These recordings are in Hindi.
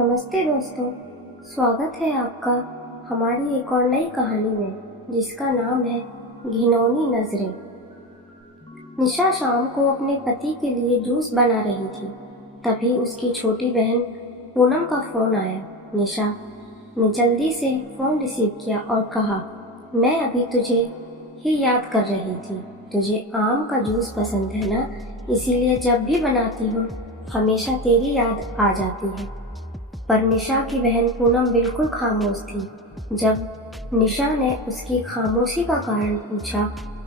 नमस्ते दोस्तों, स्वागत है आपका हमारी एक और नई कहानी में जिसका नाम है घिनौनी नज़रें। निशा शाम को अपने पति के लिए जूस बना रही थी। तभी उसकी छोटी बहन पूनम का फ़ोन आया। निशा ने जल्दी से फ़ोन रिसीव किया और कहा, मैं अभी तुझे ही याद कर रही थी। तुझे आम का जूस पसंद है ना, इसीलिए जब भी बनाती हूँ हमेशा तेरी याद आ जाती है। पर निशा की बहन पूनम बिल्कुल खामोश थी। जब निशा ने उसकी खामोशी का कारण पूछा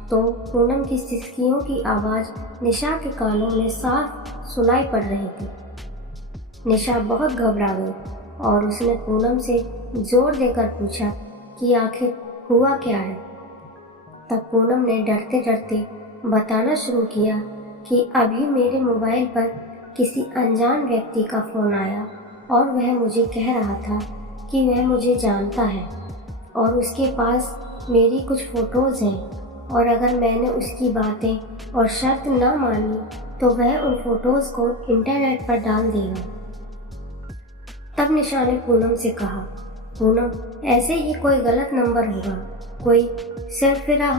तो पूनम की सिसकियों की आवाज़ निशा के कानों में साफ सुनाई पड़ रही थी। निशा बहुत घबरा गई और उसने पूनम से जोर देकर पूछा कि आखिर हुआ क्या है। तब पूनम ने डरते डरते बताना शुरू किया कि अभी मेरे मोबाइल पर किसी अनजान व्यक्ति का फ़ोन आया और वह मुझे कह रहा था कि वह मुझे जानता है और उसके पास मेरी कुछ फ़ोटोज़ हैं और अगर मैंने उसकी बातें और शर्त ना मानी तो वह उन फ़ोटोज़ को इंटरनेट पर डाल देगा। तब निशा ने पूनम से कहा, पूनम, ऐसे ही कोई गलत नंबर होगा, कोई सिरफिरा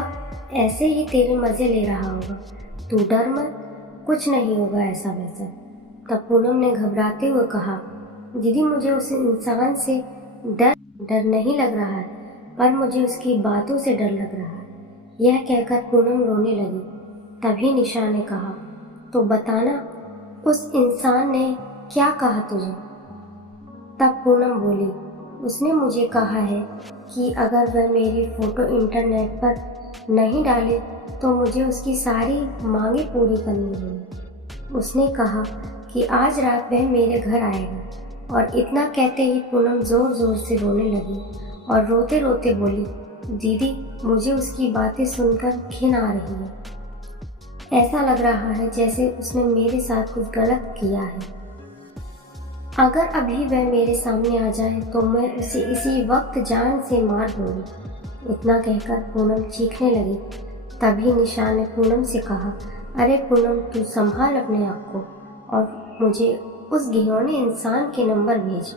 ऐसे ही तेरे मज़े ले रहा होगा। तू डर मत, कुछ नहीं होगा ऐसा वैसा। तब पूनम ने घबराते हुए कहा, दीदी, मुझे उस इंसान से डर नहीं लग रहा है, पर मुझे उसकी बातों से डर लग रहा है। यह कहकर पूनम रोने लगी। तभी निशा ने कहा, तो बताना, उस इंसान ने क्या कहा तुझे? तब पूनम बोली, उसने मुझे कहा है कि अगर वह मेरी फ़ोटो इंटरनेट पर नहीं डाले तो मुझे उसकी सारी मांगें पूरी करनी होंगी। उसने कहा कि आज रात वह मेरे घर आएगा। और इतना कहते ही पूनम ज़ोर ज़ोर से रोने लगी और रोते रोते बोली, दीदी, मुझे उसकी बातें सुनकर घिन आ रही है। ऐसा लग रहा है जैसे उसने मेरे साथ कुछ गलत किया है। अगर अभी वह मेरे सामने आ जाए तो मैं उसे इसी वक्त जान से मार दूँगी। इतना कहकर पूनम चीखने लगी। तभी निशा ने पूनम से कहा, अरे पूनम, तू संभाल अपने आप को और मुझे उस घिनौने इंसान के नंबर भेज,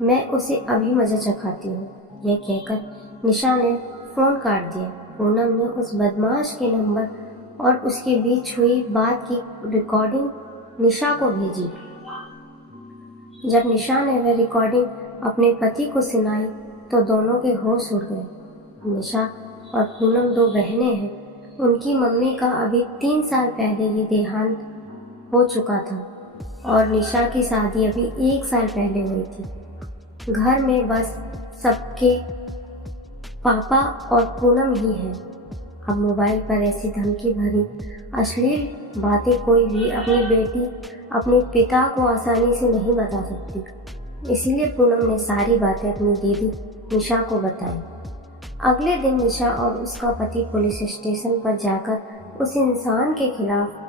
मैं उसे अभी मज़ा चखाती हूँ। यह कहकर निशा ने फ़ोन काट दिया। पूनम ने उस बदमाश के नंबर और उसके बीच हुई बात की रिकॉर्डिंग निशा को भेजी। जब निशा ने वह रिकॉर्डिंग अपने पति को सुनाई तो दोनों के होश उड़ गए। निशा और पूनम दो बहनें हैं। उनकी मम्मी का अभी 3 साल पहले ही देहांत हो चुका था और निशा की शादी अभी 1 साल पहले हुई थी। घर में बस सबके पापा और पूनम ही हैं। अब मोबाइल पर ऐसी धमकी भरी अश्लील बातें कोई भी अपनी बेटी, अपने पिता को आसानी से नहीं बता सकती। इसीलिए पूनम ने सारी बातें अपनी दीदी निशा को बताई। अगले दिन निशा और उसका पति पुलिस स्टेशन पर जाकर उस इंसान के खिलाफ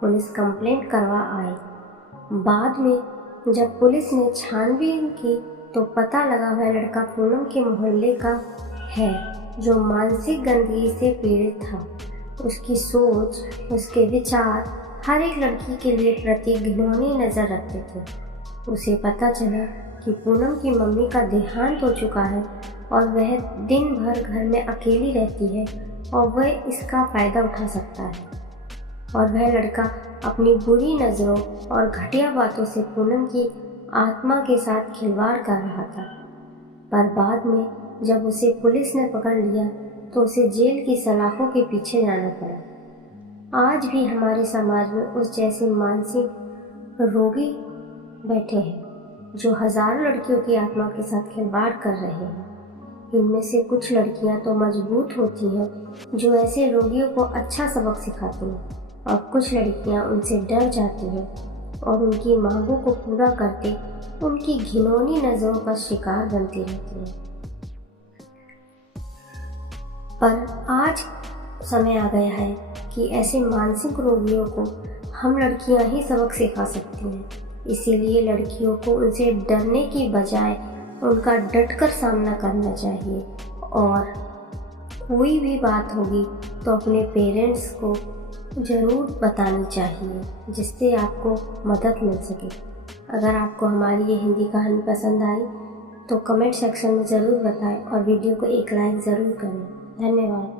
पुलिस कंप्लेंट करवा आए। बाद में जब पुलिस ने छानबीन की तो पता लगा वह लड़का पूनम के मोहल्ले का है जो मानसिक गंदगी से पीड़ित था। उसकी सोच, उसके विचार हर एक लड़की के लिए प्रति घिनौनी नज़र रखते थे। उसे पता चला कि पूनम की मम्मी का देहांत हो चुका है और वह दिन भर घर में अकेली रहती है और वह इसका फ़ायदा उठा सकता है। और वह लड़का अपनी बुरी नज़रों और घटिया बातों से पूनम की आत्मा के साथ खिलवाड़ कर रहा था। पर बाद में जब उसे पुलिस ने पकड़ लिया तो उसे जेल की सलाखों के पीछे जाना पड़ा। आज भी हमारे समाज में उस जैसे मानसिक रोगी बैठे हैं जो हज़ारों लड़कियों की आत्मा के साथ खिलवाड़ कर रहे हैं। इनमें से कुछ लड़कियां तो मजबूत होती हैं जो ऐसे रोगियों को अच्छा सबक सिखाती हैं और कुछ लड़कियां उनसे डर जाती हैं और उनकी मांगों को पूरा करते उनकी घिनौनी नज़रों का शिकार बनती रहती हैं। पर आज समय आ गया है कि ऐसे मानसिक रोगियों को हम लड़कियां ही सबक सिखा सकती हैं। इसीलिए लड़कियों को उनसे डरने की बजाय उनका डटकर सामना करना चाहिए और कोई भी बात होगी तो अपने पेरेंट्स को ज़रूर बतानी चाहिए जिससे आपको मदद मिल सके। अगर आपको हमारी ये हिंदी कहानी पसंद आई तो कमेंट सेक्शन में ज़रूर बताएं और वीडियो को एक लाइक ज़रूर करें। धन्यवाद।